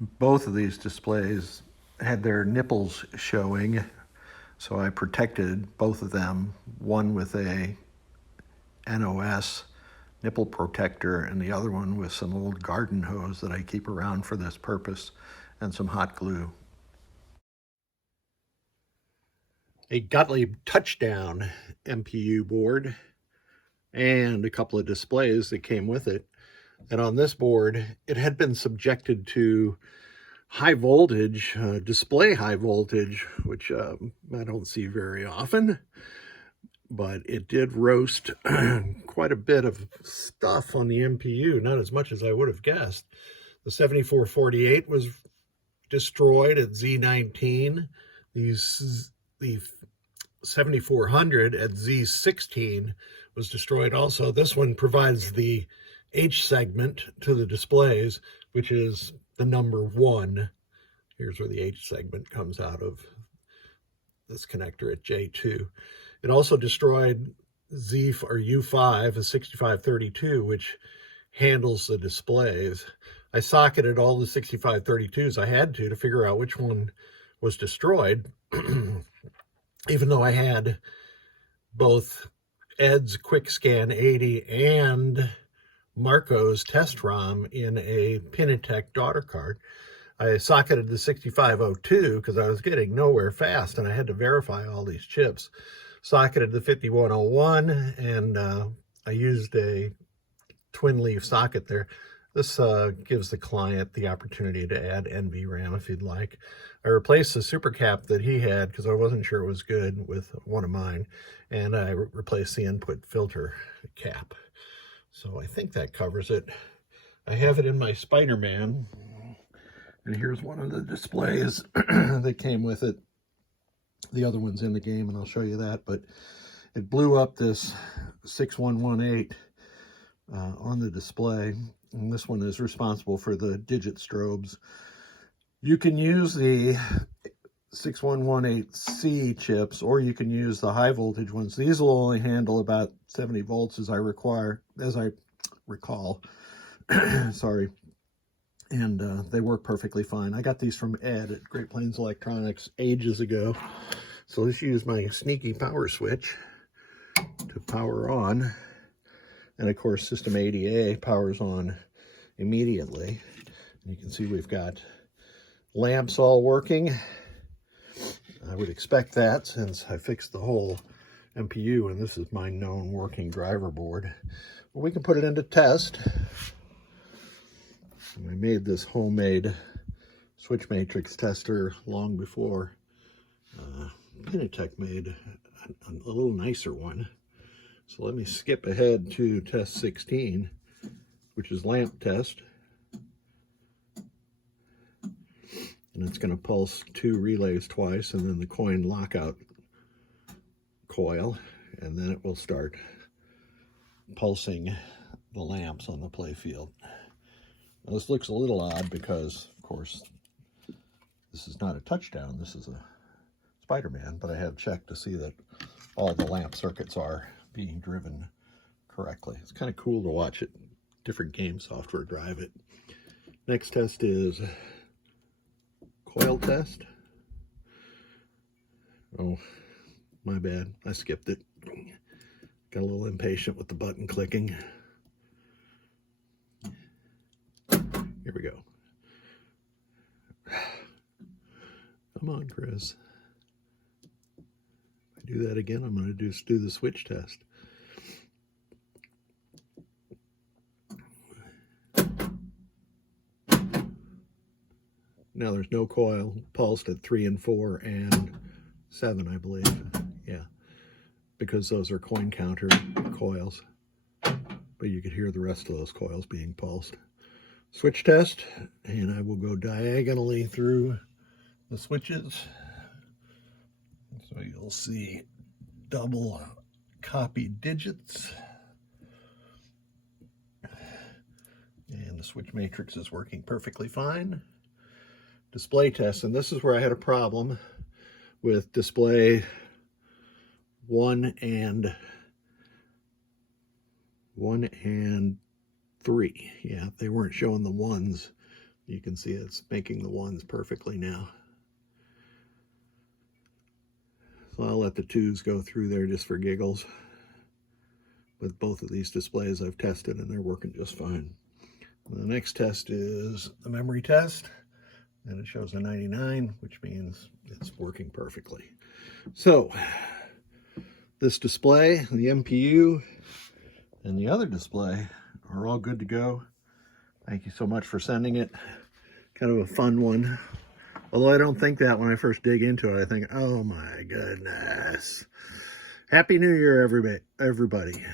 Both of these displays had their nipples showing, so I protected both of them, one with a NOS nipple protector and the other one with some old garden hose that I keep around for this purpose and some hot glue. A Gottlieb Touchdown MPU board and a couple of displays that came with it. And on this board, it had been subjected to high voltage, display high voltage, which I don't see very often, but it did roast quite a bit of stuff on the MPU, not as much as I would have guessed. The 7448 was destroyed at Z19. The 7400 at Z16 was destroyed also. This one provides the H segment to the displays, which is the number 1. Here's where the H segment comes out of this connector at J2. It also destroyed Z or U5, a 6532, which handles the displays. I socketed all the 6532s I had to figure out which one was destroyed, even though I had both Ed's Quick Scan 80 and Marco's test ROM in a Pinatech daughter card. I socketed the 6502 because I was getting nowhere fast and I had to verify all these chips. Socketed the 5101 and I used a twin leaf socket there. This gives the client the opportunity to add NVRAM if he'd like. I replaced the super cap that he had because I wasn't sure it was good with one of mine, and I replaced the input filter cap. So I think that covers it. I have it in my Spider-Man, and here's one of the displays that came with it. The other one's in the game, and I'll show you that, but it blew up this 6118 on the display, and this one is responsible for the digit strobes. You can use the 6118C chips, or you can use the high voltage ones. These will only handle about 70 volts as I recall. Sorry. And they work perfectly fine. I got these from Ed at Great Plains Electronics ages ago. So let's use my sneaky power switch to power on. And of course, System 80A powers on immediately. And you can see we've got lamps all working. I would expect that since I fixed the whole MPU, and this is my known working driver board. Well, we can put it into test. I made this homemade switch matrix tester long before Pinatech made a little nicer one. So let me skip ahead to test 16, which is lamp test. And it's going to pulse 2 relays twice, and then the coin lockout coil, and then it will start pulsing the lamps on the play field. Now, this looks a little odd because, of course, this is not a touchdown. This is a Spider-Man, but I have checked to see that all the lamp circuits are being driven correctly. It's kind of cool to watch it, different game software drive it. Next test is coil test. Oh, my bad. I skipped it. Got a little impatient with the button clicking. Here we go. Come on, Chris. If I do that again, I'm going to do the switch test. Now there's no coil, pulsed at 3 and 4 and 7, I believe. Yeah, because those are coin counter coils. But you could hear the rest of those coils being pulsed. Switch test, and I will go diagonally through the switches. So you'll see double copy digits. And the switch matrix is working perfectly fine. Display test, and this is where I had a problem with display 1 and 3. Yeah, they weren't showing the ones You can see it's making the ones perfectly now. So I'll let the 2s go through there just for giggles. With both of these displays I've tested and they're working just fine. The next test is the memory test, and it shows a 99, which means it's working perfectly. So this display, the MPU, and the other display are all good to go. Thank you so much for sending it. Kind of a fun one. Although I don't think that when I first dig into it, I think, oh my goodness. Happy New Year, everybody.